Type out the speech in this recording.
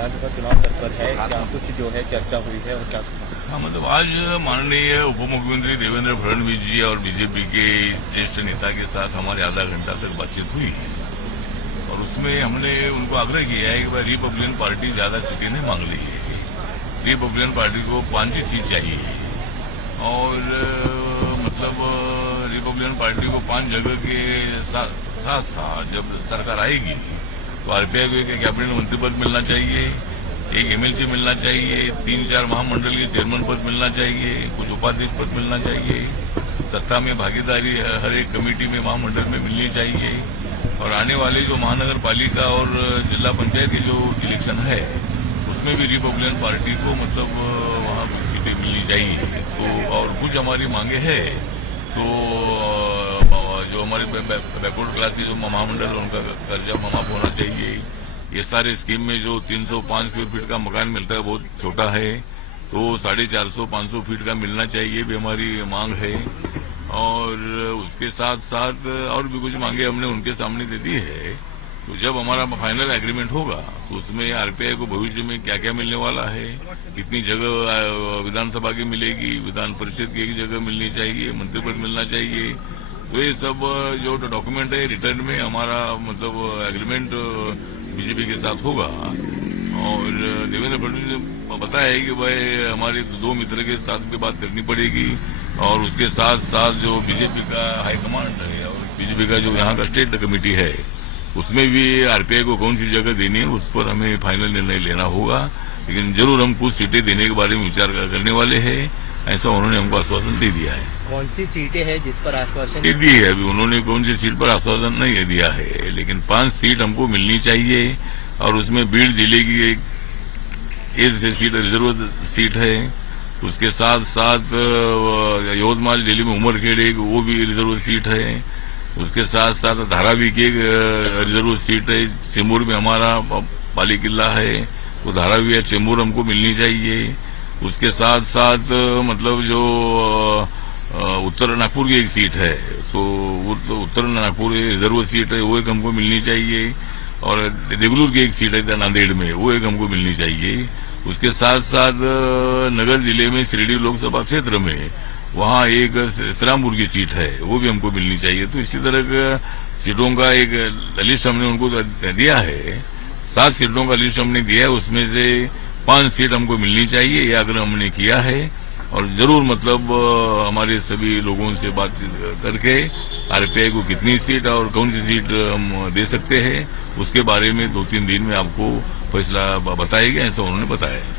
विधानसभा चुनाव तत्पर है, क्या कुछ जो है चर्चा हुई है और क्या? हाँ, मतलब आज माननीय उप मुख्यमंत्री देवेंद्र फडणवीस जी और बीजेपी के ज्येष्ठ नेता के साथ हमारे आधा घंटा तक बातचीत हुई है और उसमें हमने उनको आग्रह किया है कि भाई रिपब्लिकन पार्टी ज्यादा सीटें नहीं मांग रही है। रिपब्लिकन पार्टी को 5 ही सीट चाहिए और मतलब रिपब्लिकन पार्टी को 5 जगह के साथ जब सरकार आएगी तो आरपीआई को एक कैबिनेट मंत्री पद मिलना चाहिए, एक एमएलसी मिलना चाहिए, 3-4 महामंडल के चेयरमैन पद मिलना चाहिए, कुछ उपाध्यक्ष पद मिलना चाहिए, सत्ता में भागीदारी हर एक कमेटी में महामंडल में मिलनी चाहिए और आने वाले जो महानगर पालिका और जिला पंचायत के जो इलेक्शन है उसमें भी रिपब्लिकन पार्टी को मतलब वहां सीटें मिलनी चाहिए। तो और कुछ हमारी मांगे हैं तो जो हमारे बैकवर्ड क्लास के जो महामंडल उनका कर्जा माफ होना चाहिए। ये सारे स्कीम में जो 305 स्क्वायर फीट का मकान मिलता है बहुत छोटा है, तो 450-500 फीट का मिलना चाहिए भी हमारी मांग है। और उसके साथ साथ और भी कुछ मांगे हमने उनके सामने दे दी है। तो जब हमारा फाइनल एग्रीमेंट होगा तो उसमें आरपीआई को भविष्य में क्या क्या मिलने वाला है, कितनी जगह विधानसभा की मिलेगी, विधान परिषद की एक जगह मिलनी चाहिए, मंत्री पद मिलना चाहिए, तो ये सब जो डॉक्यूमेंट है रिटर्न में हमारा मतलब एग्रीमेंट बीजेपी के साथ होगा। और देवेंद्र फडणवीस ने बताया है कि भाई हमारे 2 मित्र के साथ भी बात करनी पड़ेगी और उसके साथ साथ जो बीजेपी का हाईकमांड है और बीजेपी का जो यहाँ का स्टेट कमेटी है उसमें भी आरपीआई को कौन सी जगह देनी है उस पर हमें फाइनल निर्णय लेना होगा। लेकिन जरूर हम कुछ सीटें देने के बारे में विचार करने वाले हैं, ऐसा उन्होंने हमको आश्वासन दे दिया है। कौन सी सीटें हैं जिस पर आश्वासन दी है? अभी उन्होंने कौन सी सीट पर आश्वासन नहीं दिया है, लेकिन 5 सीट हमको मिलनी चाहिए और उसमें बीड़ जिले की एक सीट रिजर्व सीट है। उसके साथ साथ यवतमाल जिले में उमरखेड़ एक वो भी रिजर्व सीट है। उसके साथ साथ धारावी की एक रिजर्व सीट है। चेंबूर में हमारा पाली किला है तो धारावी या चेंबूर हमको मिलनी चाहिए। उसके साथ साथ मतलब जो उत्तर नागपुर की एक सीट है तो उत्तर नागपुर रिजर्व सीट है वो एक हमको मिलनी चाहिए और देगलूर की एक सीट है नांदेड़ में वो एक हमको मिलनी चाहिए। उसके साथ साथ नगर जिले में शिरडी लोकसभा क्षेत्र में वहां एक श्रीरामपुर की सीट है वो भी हमको मिलनी चाहिए। तो इसी तरह का सीटों का एक लिस्ट हमने उनको दिया है। 7 सीटों का लिस्ट हमने दिया है, उसमें से 5 सीट हमको मिलनी चाहिए, ये आग्रह हमने किया है और जरूर मतलब हमारे सभी लोगों से बातचीत करके आरपीआई को कितनी सीट और कौन सी सीट हम दे सकते हैं उसके बारे में 2-3 दिन में आपको फैसला बताएगा, ऐसा उन्होंने बताया है।